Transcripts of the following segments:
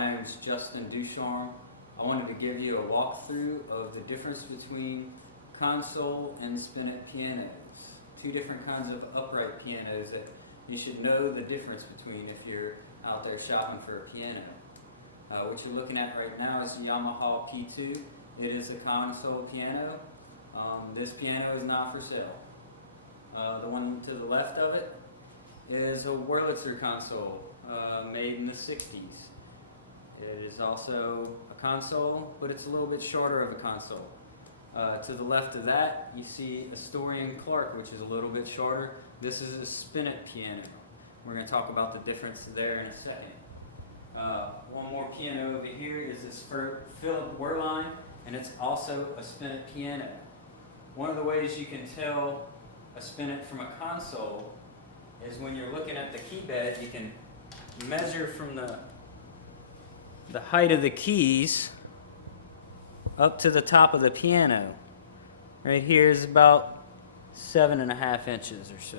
My name is Justin Ducharme. I wanted to give you a walkthrough of the difference between console and spinet pianos. Two different kinds of upright pianos that you should know the difference between if you're out there shopping for a piano. What you're looking at right now is the Yamaha P2. It is a console piano. This piano is not for sale. The one to the left of it is a Wurlitzer console made in the 60s. It is also a console, but it's a little bit shorter of a console. To the left of that, you see a Story & Clark, which is a little bit shorter. This is a spinet piano. We're going to talk about the difference there in a second. One more piano over here is this Philip Wehrlein, and it's also a spinet piano. One of the ways you can tell a spinet from a console is when you're looking at the key bed, you can measure from the height of the keys up to the top of the piano. Right here is about 7.5 inches or so.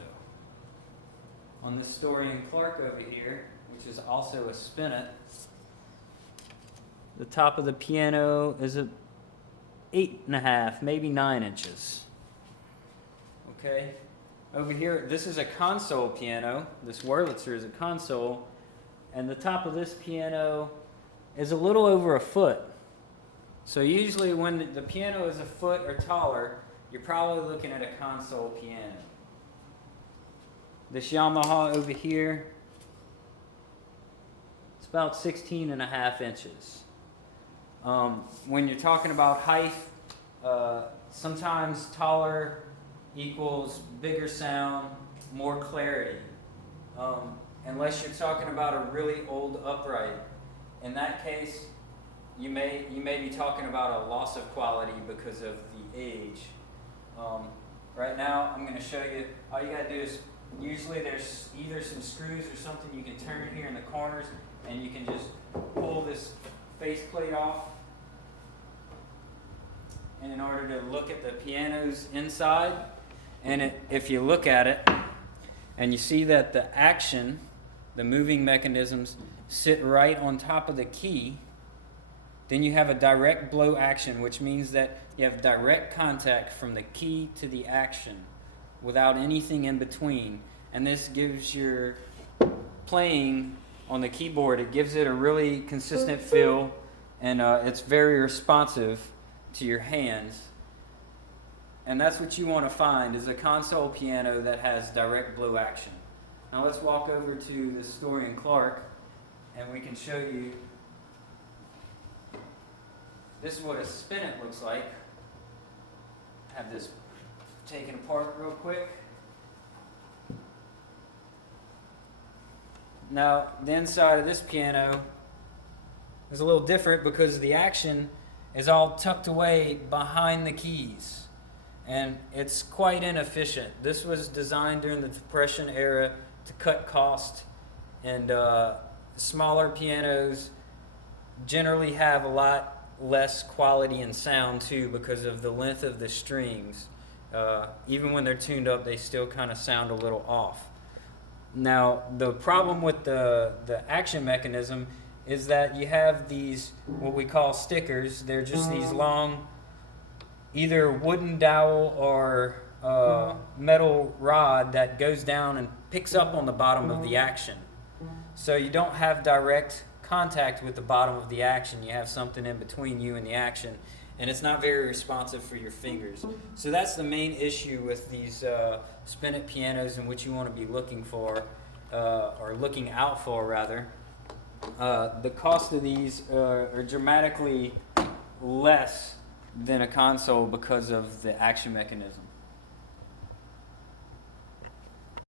On this Story & Clark over here, which is also a spinet, the top of the piano is 8.5, maybe 9 inches. Okay? Over here, this is a console piano. This Wurlitzer is a console, and the top of this piano is a little over 1 foot. So usually when the piano is 1 foot or taller, you're probably looking at a console piano. This Yamaha over here, it's about 16.5 inches. When you're talking about height, sometimes taller equals bigger sound, more clarity. Unless you're talking about a really old upright. In that case, you may be talking about a loss of quality because of the age. Right now, I'm going to show you. All you got to do is, usually there's either some screws or something you can turn here in the corners, and you can just pull this faceplate off. And in order to look at the piano's inside, and if you look at it, and you see that the action, the moving mechanisms, sit right on top of the key, then you have a direct blow action, which means that you have direct contact from the key to the action without anything in between. And this gives your playing on the keyboard, it gives it a really consistent feel, and it's very responsive to your hands. And that's what you want to find, is a console piano that has direct blow action. Now let's walk over to the Story & Clark, and we can show you. This is what a spinet looks like. Have this taken apart real quick. Now, the inside of this piano is a little different because the action is all tucked away behind the keys. And it's quite inefficient. This was designed during the Depression era to cut cost, and smaller pianos generally have a lot less quality and sound too because of the length of the strings. Even when they're tuned up, they still kind of sound a little off. Now, the problem with the action mechanism is that you have these, what we call stickers. They're just these long, either wooden dowel or metal rod that goes down and picks up on the bottom of the action. So you don't have direct contact with the bottom of the action. You have something in between you and the action, and it's not very responsive for your fingers. So that's the main issue with these spinet pianos, and what you want to be looking for, or looking out for rather. The cost of these are dramatically less than a console because of the action mechanism.